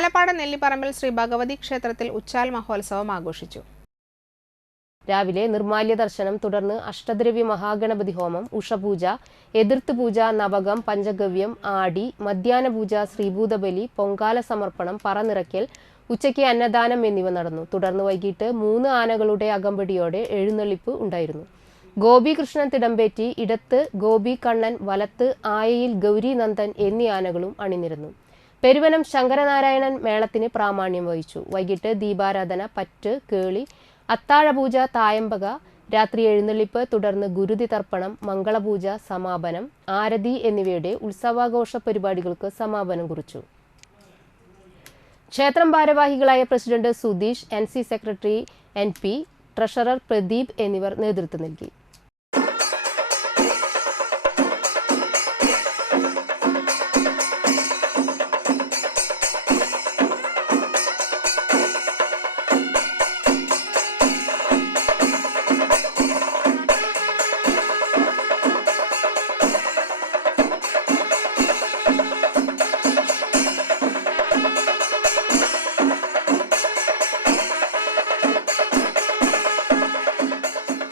പാലപ്പാട് നെല്ലിപ്പറമ്പിൽ ശ്രീ ഭഗവതി ക്ഷേത്രത്തിൽ ഉച്ചാൽ മഹോത്സവം ആഘോഷിച്ചു. രാവിലെ നിർമാല്യ ദർശനം തുടർന്ന് അഷ്ടദ്രവ്യ മഹാഗണപതി ഹോമം ഉഷപൂജ എതിർത്ത് പൂജ നവകം പഞ്ചഗവ്യം ആടി മധ്യാഹ്ന പൂജ ശ്രീഭൂതബലി പൊങ്കാല സമർപ്പണം പറനിറയ്ക്കൽ ഉച്ചയ്ക്ക് അന്നദാനം എന്നിവ നടന്നു. തുടർന്ന് വൈകിട്ട് മൂന്ന് ആനകളുടെ അകമ്പടിയോടെ എഴുന്നള്ളിപ്പ് ഉണ്ടായിരുന്നു. ഗോപികൃഷ്ണൻ തിടമ്പേറ്റി ഇടത്ത് ഗോപി കണ്ണൻ വലത്ത് ആയയിൽ ഗൗരി നന്ദൻ എന്നീ ആനകളും അണിനിരന്നു. പെരുവനം ശങ്കരനാരായണൻ മേളത്തിന് പ്രാമാണ്യം വഹിച്ചു. വൈകിട്ട് ദീപാരാധന പറ്റ് കേളി അത്താഴപൂജ തായമ്പക രാത്രി എഴുന്നള്ളിപ്പ് തുടർന്ന് ഗുരുതി തർപ്പണം മംഗളപൂജ സമാപനം ആരതി എന്നിവയുടെ ഉത്സവാഘോഷ പരിപാടികൾക്ക് സമാപനം കുറിച്ചു. ക്ഷേത്രം ഭാരവാഹികളായ president Sudheesh N C secretary N P treasurer Pradeep എന്നിവർ നേതൃത്വം നൽകി.